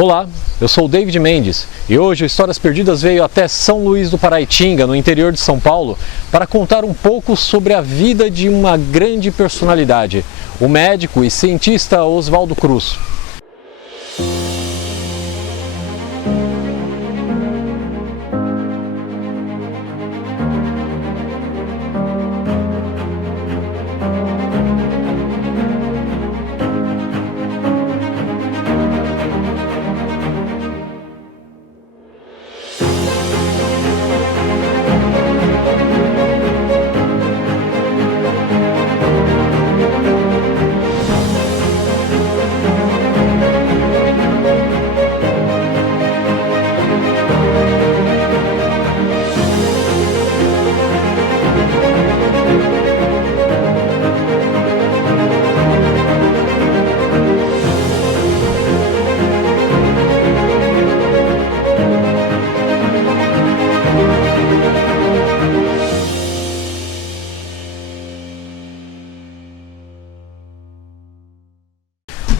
Olá, eu sou o David Mendes e hoje o Histórias Perdidas veio até São Luís do Paraitinga, no interior de São Paulo, para contar um pouco sobre a vida de uma grande personalidade, o médico e cientista Oswaldo Cruz.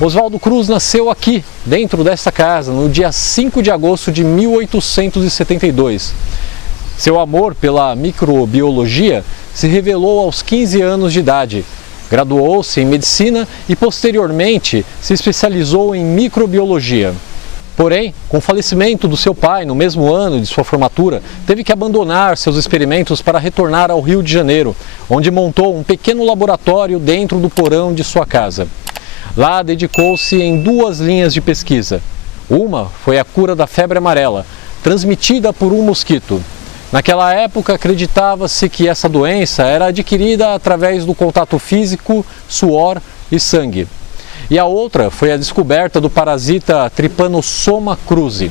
Oswaldo Cruz nasceu aqui, dentro desta casa, no dia 5 de agosto de 1872. Seu amor pela microbiologia se revelou aos 15 anos de idade. Graduou-se em medicina e, posteriormente, se especializou em microbiologia. Porém, com o falecimento do seu pai no mesmo ano de sua formatura, teve que abandonar seus experimentos para retornar ao Rio de Janeiro, onde montou um pequeno laboratório dentro do porão de sua casa. Lá dedicou-se em duas linhas de pesquisa. Uma foi a cura da febre amarela, transmitida por um mosquito. Naquela época, acreditava-se que essa doença era adquirida através do contato físico, suor e sangue. E a outra foi a descoberta do parasita Trypanosoma cruzi,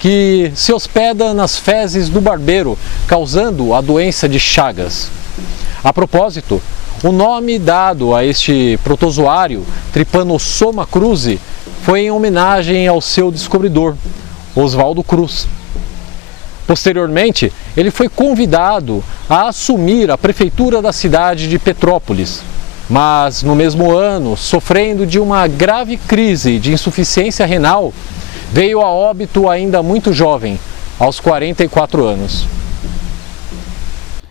que se hospeda nas fezes do barbeiro, causando a doença de Chagas. A propósito, o nome dado a este protozoário, Trypanosoma cruzi, foi em homenagem ao seu descobridor, Oswaldo Cruz. Posteriormente, ele foi convidado a assumir a prefeitura da cidade de Petrópolis, mas no mesmo ano, sofrendo de uma grave crise de insuficiência renal, veio a óbito ainda muito jovem, aos 44 anos.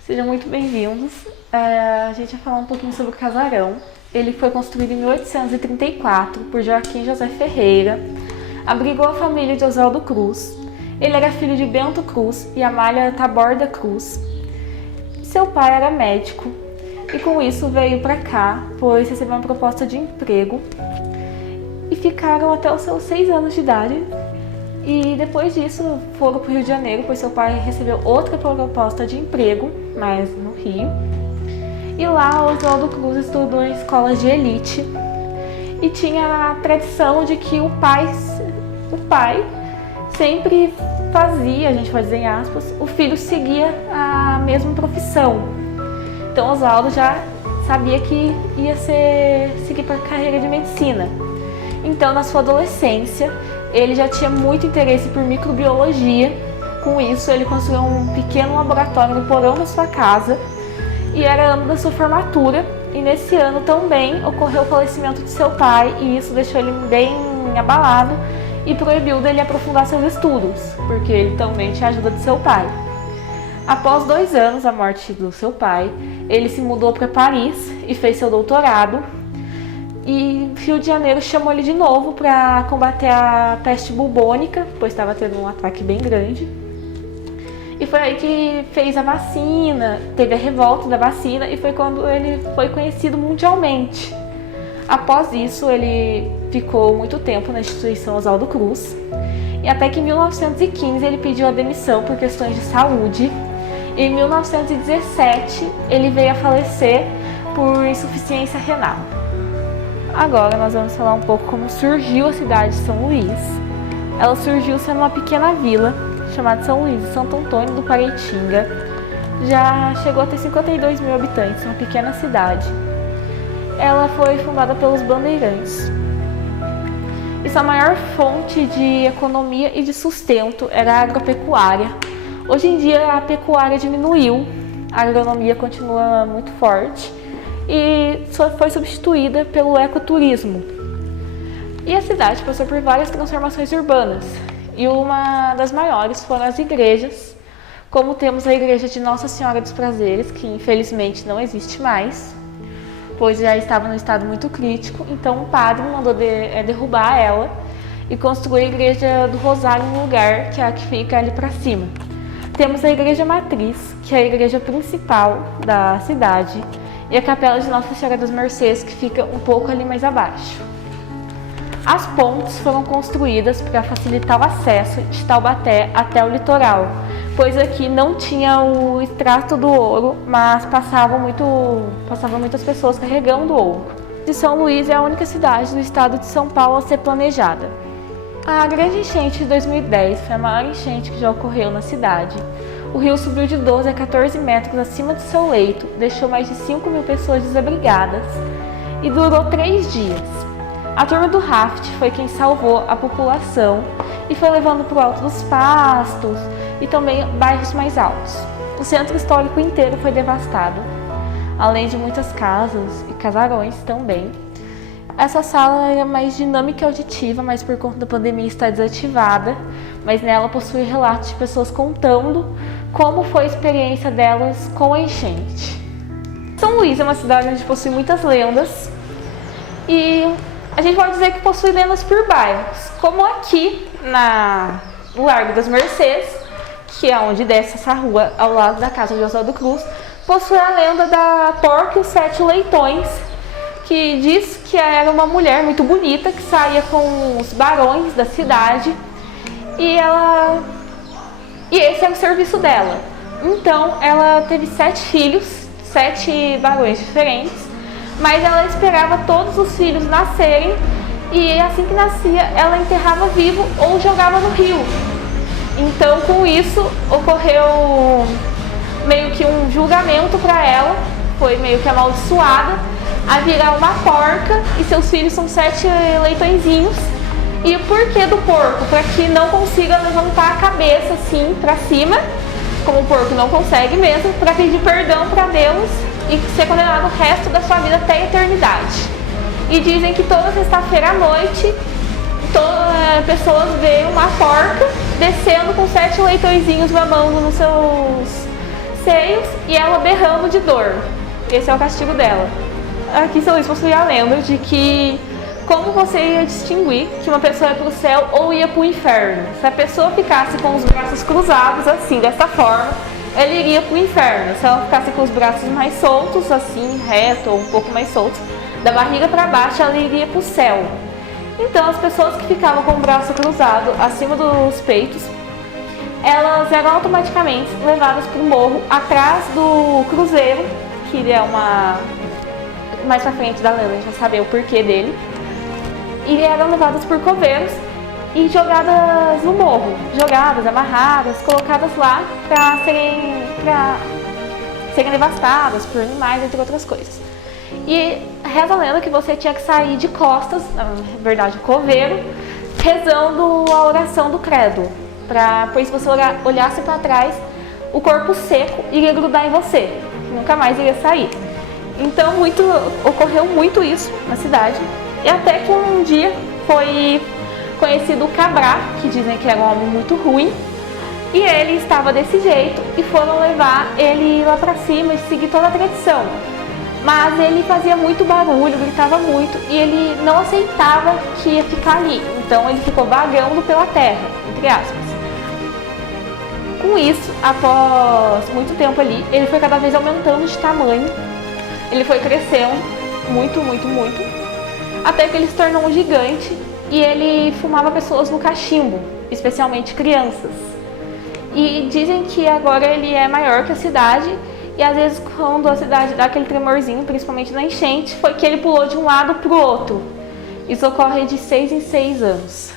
Sejam muito bem-vindos. A gente vai falar um pouquinho sobre o casarão. Ele foi construído em 1834 por Joaquim José Ferreira. Abrigou a família de Oswaldo Cruz. Ele era filho de Bento Cruz e Amália Taborda Cruz. Seu pai era médico e com isso veio para cá, pois recebeu uma proposta de emprego e ficaram até os seus 6 anos de idade. E depois disso foram para o Rio de Janeiro, pois seu pai recebeu outra proposta de emprego, mas no Rio. E lá Oswaldo Cruz estudou em escolas de elite e tinha a tradição de que o pai sempre fazia, a gente vai dizer em aspas, o filho seguia a mesma profissão. Então Oswaldo já sabia que ia seguir para a carreira de medicina. Então na sua adolescência ele já tinha muito interesse por microbiologia. Com isso ele construiu um pequeno laboratório no porão da sua casa. E era ano da sua formatura, e nesse ano também ocorreu o falecimento de seu pai, e isso deixou ele bem abalado e proibiu dele aprofundar seus estudos, porque ele também tinha a ajuda de seu pai. Após 2 anos da morte do seu pai, ele se mudou para Paris e fez seu doutorado, e Rio de Janeiro chamou ele de novo para combater a peste bubônica, pois estava tendo um ataque bem grande. E foi aí que fez a vacina, teve a revolta da vacina e foi quando ele foi conhecido mundialmente. Após isso, ele ficou muito tempo na instituição Oswaldo Cruz e até que em 1915 ele pediu a demissão por questões de saúde. E em 1917 ele veio a falecer por insuficiência renal. Agora nós vamos falar um pouco como surgiu a cidade de São Luís. Ela surgiu sendo uma pequena vila chamada São Luís de Santo Antônio do Paraitinga. Já chegou a ter 52 mil habitantes, uma pequena cidade. Ela foi fundada pelos bandeirantes. E sua maior fonte de economia e de sustento era a agropecuária. Hoje em dia a pecuária diminuiu, a agronomia continua muito forte e só foi substituída pelo ecoturismo. E a cidade passou por várias transformações urbanas, e uma das maiores foram as igrejas, como temos a igreja de Nossa Senhora dos Prazeres, que infelizmente não existe mais, pois já estava num estado muito crítico, então o padre mandou derrubar ela e construir a igreja do Rosário no lugar, que é a que fica ali para cima. Temos a igreja matriz, que é a igreja principal da cidade, e a capela de Nossa Senhora das Mercês, que fica um pouco ali mais abaixo. As pontes foram construídas para facilitar o acesso de Taubaté até o litoral, pois aqui não tinha o extrato do ouro, mas passavam muitas pessoas carregando ouro. E São Luís é a única cidade do estado de São Paulo a ser planejada. A grande enchente de 2010 foi a maior enchente que já ocorreu na cidade. O rio subiu de 12 a 14 metros acima do seu leito, deixou mais de 5.000 pessoas desabrigadas e durou 3 dias. A turma do raft foi quem salvou a população e foi levando para o alto dos pastos e também bairros mais altos. O centro histórico inteiro foi devastado, além de muitas casas e casarões também. Essa sala é mais dinâmica e auditiva, mas por conta da pandemia está desativada, mas nela possui relatos de pessoas contando como foi a experiência delas com a enchente. São Luís é uma cidade onde possui muitas lendas e a gente pode dizer que possui lendas por bairros, como aqui no Largo das Mercês, que é onde desce essa rua ao lado da casa de Oswaldo Cruz, possui a lenda da Porca e os 7 Leitões, que diz que era uma mulher muito bonita que saía com os barões da cidade e esse era o serviço dela. Então ela teve 7 filhos, 7 barões diferentes, mas ela esperava todos os filhos nascerem e assim que nascia ela enterrava vivo ou jogava no rio. Então com isso ocorreu meio que um julgamento para ela, foi meio que amaldiçoada a virar uma porca e seus filhos são 7 leitõezinhos. E o porquê do porco? Para que não consiga levantar a cabeça assim para cima, como o porco não consegue mesmo, para pedir perdão para Deus e ser condenado o resto da sua vida até a eternidade. E dizem que toda sexta-feira à noite pessoas veem uma porca descendo com 7 leitõezinhos mamando nos seus seios e ela berrando de dor. Esse é o castigo dela. Aqui em São Luís possui a lenda de que como você ia distinguir que uma pessoa ia para o céu ou ia para o inferno. Se a pessoa ficasse com os braços cruzados assim, dessa forma, ela iria para o inferno. Se ela ficasse com os braços mais soltos, assim, reto ou um pouco mais soltos, da barriga para baixo, ela iria para o céu. Então, as pessoas que ficavam com o braço cruzado acima dos peitos, elas eram automaticamente levadas para o morro atrás do cruzeiro, que é mais pra frente da lenda, a gente vai saber o porquê dele. E eram levadas por coveiros e jogadas no morro, jogadas, amarradas, colocadas lá para serem devastadas por animais, entre outras coisas. E reza a lenda que você tinha que sair de costas, na verdade, coveiro, rezando a oração do credo, pois se você olhasse para trás, o corpo seco iria grudar em você, nunca mais iria sair. Então ocorreu muito isso na cidade, e até que um dia foi conhecido o Cabrá, que dizem que era um homem muito ruim, e ele estava desse jeito e foram levar ele lá para cima e seguir toda a tradição. Mas ele fazia muito barulho, gritava muito e ele não aceitava que ia ficar ali, então ele ficou vagando pela terra, entre aspas. Com isso, após muito tempo ali, ele foi cada vez aumentando de tamanho, ele foi crescendo muito, até que ele se tornou um gigante e ele fumava pessoas no cachimbo, especialmente crianças. E dizem que agora ele é maior que a cidade e às vezes quando a cidade dá aquele tremorzinho, principalmente na enchente, foi que ele pulou de um lado para o outro. Isso ocorre de 6 em 6 anos.